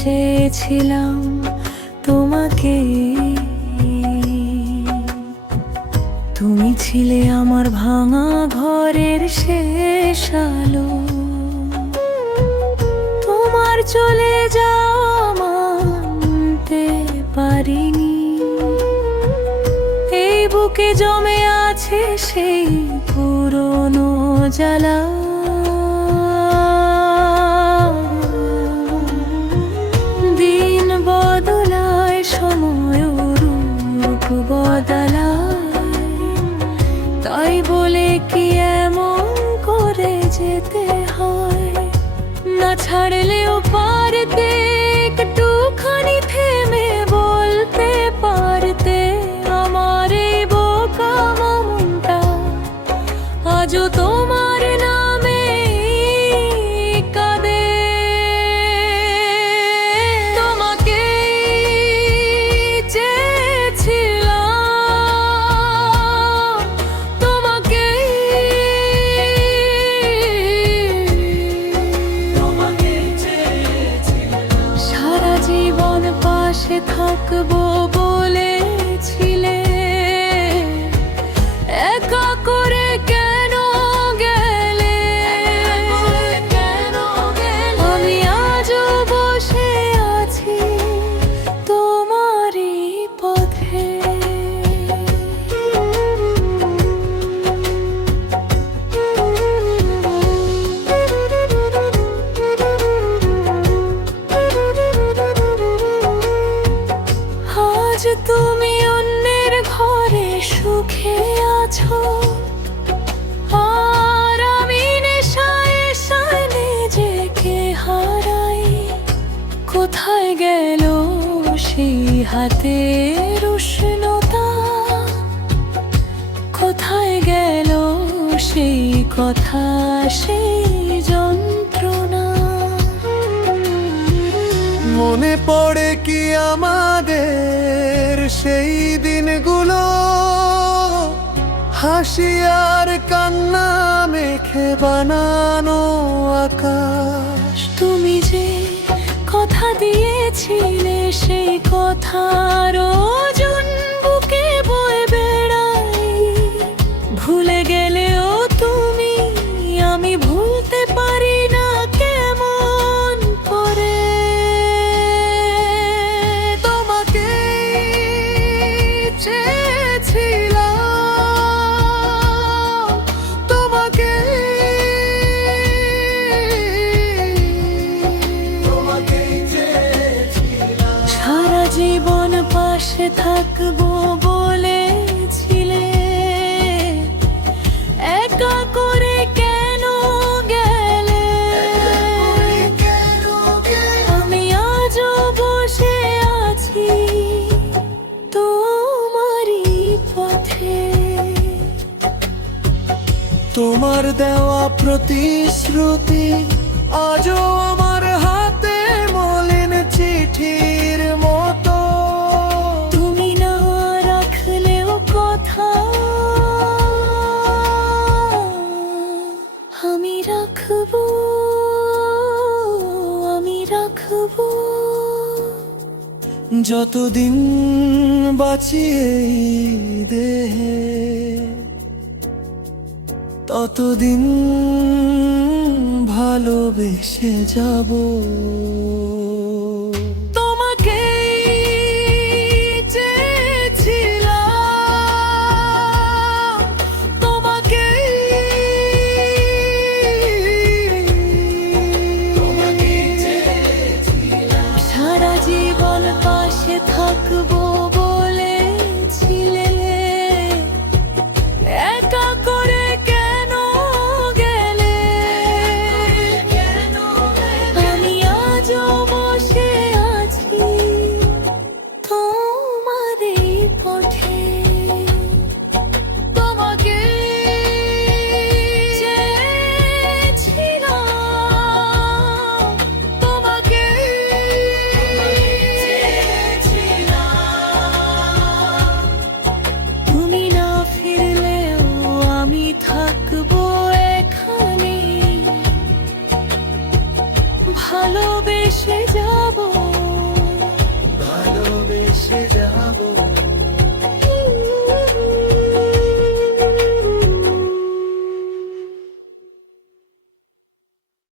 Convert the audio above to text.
চেয়েছিলাম তোমাকে, তুমি ছিলে আমার ভাঙা ঘরের শেষ আলো। তোমার চলে যাওয়া মানতে পারিনি, এই বুকে জমে আছে সেই পুরনো জ্বালা। দিন বদলায়, সময় রূপ বদলায়, তাই বলে কি এমন করে যেতে হয়? না ছাড়লেও পারতে, একটুখানি থেমে বলতে পারতে, আমার এই বোকা মনটা আজও তোমার নামে কাঁদে। তোমাকে চেয়েছিলাম, তোমাকে সারা জীবন পাশে থাকবো বলেছিলে, একা করে কেন গেলে? আমি আজও বসে আছি তোমারই পথে। আজ তুমি অন্যের ঘরে সুখে আছো, আর আমি নেশায় নেশায় নিজেকে হারাই। কোথায় গেল সেই হাতের উষ্ণতা? কোথায় গেল সেই কথা, সেই যন্ত্রণা? মনে পড়ে কি আমাদের সেই দিনগুলো, হাসি আর কান্না মেখে বানানো আকাশ? তুমি যে কথা দিয়েছিলে সেই কথার ওজন বুকে বয়ে বেড়াই। ভুলে গেলেও তুমি, আমি ভুলতে পারি না কেমন করে। তোমাকে চেয়েছিলাম, তোমাকে সারা জীবন পাশে থাকবো বলেছিলে, একা করে কেন গেলে? আমি আজও বসে আছি তোমারই পথে। তোমার দেওয়া প্রতিশ্রুতি আজও আমার হাতে মলিন চিঠির মতো। তুমি না রাখলেও কথা আমি রাখবো, আমি রাখবো। যতদিন বাঁচি এই দেহে, ততদিন ভালোবেসে যাব। তোমাকে চেয়েছিলাম, তোমাকে সারা জীবন পাশে থাকবো বলেছিলে, একা করে কেন গেলে? আমি আজও বসে আছি তোমারই পথে। তোমাকে চেয়েছিলাম, তোমাকে তুমি না ফিরলেও আমি থাকবো